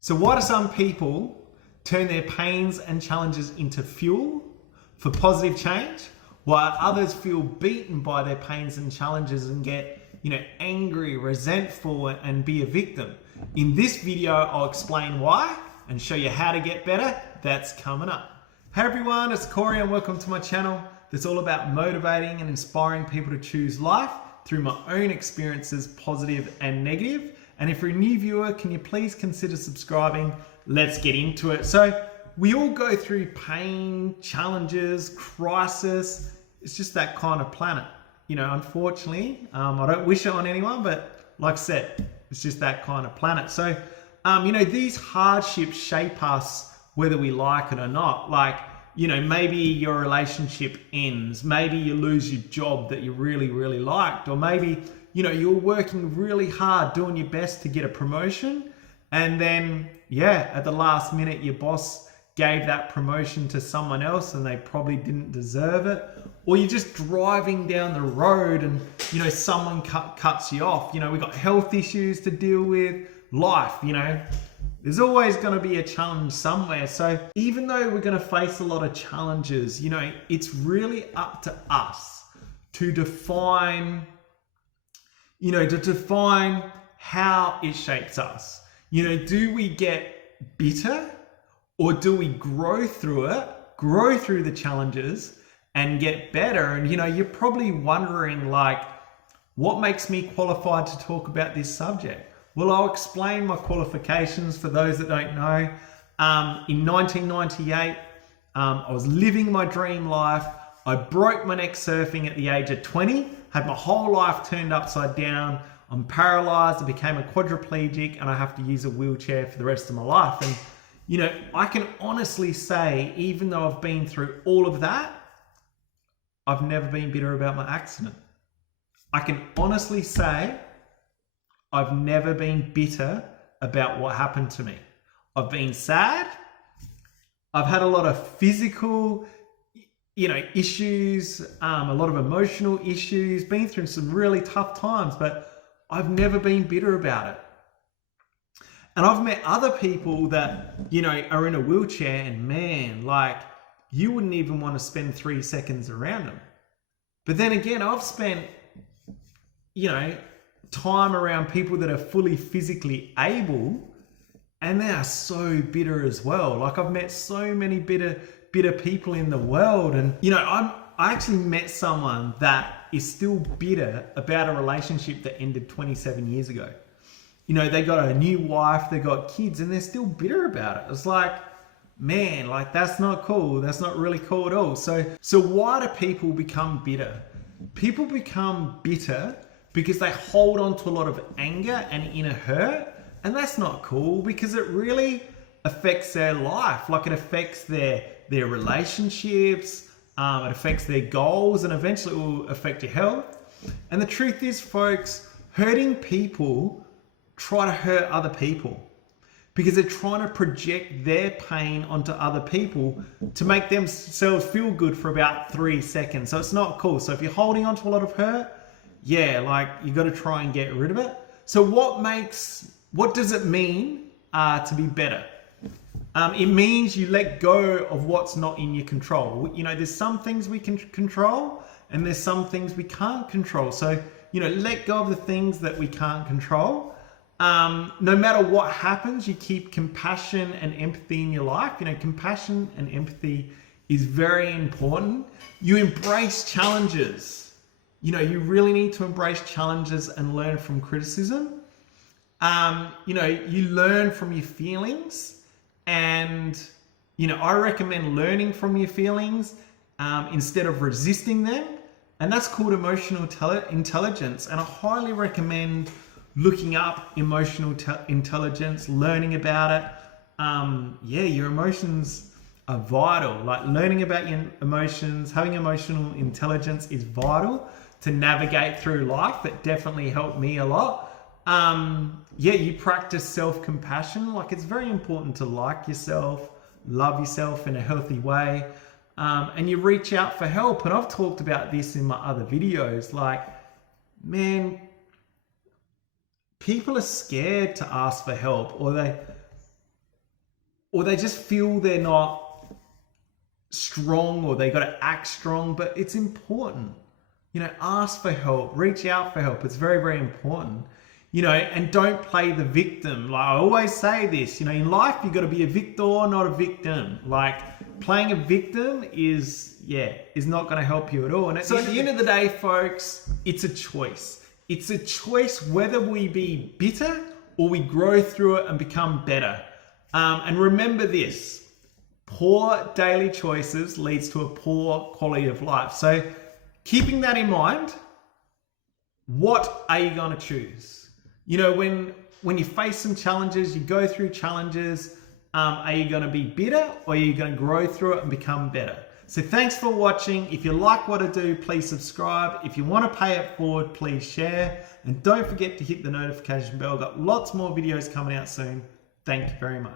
So why do some people turn their pains and challenges into fuel for positive change, while others feel beaten by their pains and challenges and get, angry, resentful, and be a victim? In this video, I'll explain why and show you how to get better. That's coming up. Hey everyone, it's Cory and welcome to my channel that's all about motivating and inspiring people to choose life through my own experiences, positive and negative. And if you're a new viewer, can you please consider subscribing? Let's get into it. So we all go through pain, challenges, crisis. It's just that kind of planet. Unfortunately, I don't wish it on anyone, but like I said, it's just that kind of planet. So, these hardships shape us whether we like it or not. Like, maybe your relationship ends, maybe you lose your job that you really, really liked, or maybe, you're working really hard, doing your best to get a promotion. And then, at the last minute, your boss gave that promotion to someone else and they probably didn't deserve it. Or you're just driving down the road and, someone cuts you off. We've got health issues to deal with, life, there's always going to be a challenge somewhere. So even though we're going to face a lot of challenges, it's really up to us to define how it shapes us. Do we get bitter, or do we grow through the challenges and get better? And you're probably wondering, like, what makes me qualified to talk about this subject? Well, I'll explain my qualifications for those that don't know. In 1998, I was living my dream life. I broke my neck surfing at the age of 20, had my whole life turned upside down. I'm paralyzed, I became a quadriplegic, and I have to use a wheelchair for the rest of my life. And, I can honestly say, even though I've been through all of that, I've never been bitter about my accident. I can honestly say, I've never been bitter about what happened to me. I've been sad. I've had a lot of physical, issues, a lot of emotional issues, been through some really tough times, but I've never been bitter about it. And I've met other people that, are in a wheelchair and man, like, you wouldn't even want to spend 3 seconds around them. But then again, I've spent, time around people that are fully physically able, and they are so bitter as well. Like, I've met so many bitter people in the world. And, I actually met someone that is still bitter about a relationship that ended 27 years ago. They got a new wife, they got kids, and they're still bitter about it. It's like, man, like, that's not cool. That's not really cool at all. So why do people become bitter? People become bitter because they hold on to a lot of anger and inner hurt. And that's not cool, because it really affects their life. Like, it affects their relationships, it affects their goals, and eventually it will affect your health. And the truth is, folks, hurting people try to hurt other people because they're trying to project their pain onto other people to make themselves feel good for about 3 seconds. So it's not cool. So if you're holding on to a lot of hurt, you got to try and get rid of it. So what does it mean to be better? It means you let go of what's not in your control. There's some things we can control and there's some things we can't control. So, let go of the things that we can't control. No matter what happens, you keep compassion and empathy in your life. Compassion and empathy is very important. You embrace challenges. You really need to embrace challenges and learn from criticism. You learn from your feelings, and, I recommend learning from your feelings instead of resisting them. And that's called emotional intelligence. And I highly recommend looking up emotional intelligence, learning about it. Your emotions are vital. Like, learning about your emotions, having emotional intelligence is vital to navigate through life. It definitely helped me a lot. You practice self-compassion. Like, it's very important to like yourself, love yourself in a healthy way. And you reach out for help. And I've talked about this in my other videos. Like, man, people are scared to ask for help, or or they just feel they're not strong, or they got to act strong. But it's important, you know, ask for help, reach out for help. It's very, very important, you know, and don't play the victim. Like I always say this, you know, in life, you got to be a victor, not a victim. Like playing a victim is not going to help you at all. And so at the end of the day, folks, it's a choice. It's a choice whether we be bitter or we grow through it and become better. And remember this, poor daily choices leads to a poor quality of life. So keeping that in mind, what are you going to choose? You know, when you face some challenges, you go through challenges, are you going to be bitter, or are you going to grow through it and become better? So thanks for watching. If you like what I do, please subscribe. If you want to pay it forward, please share. And don't forget to hit the notification bell. I've got lots more videos coming out soon. Thank you very much.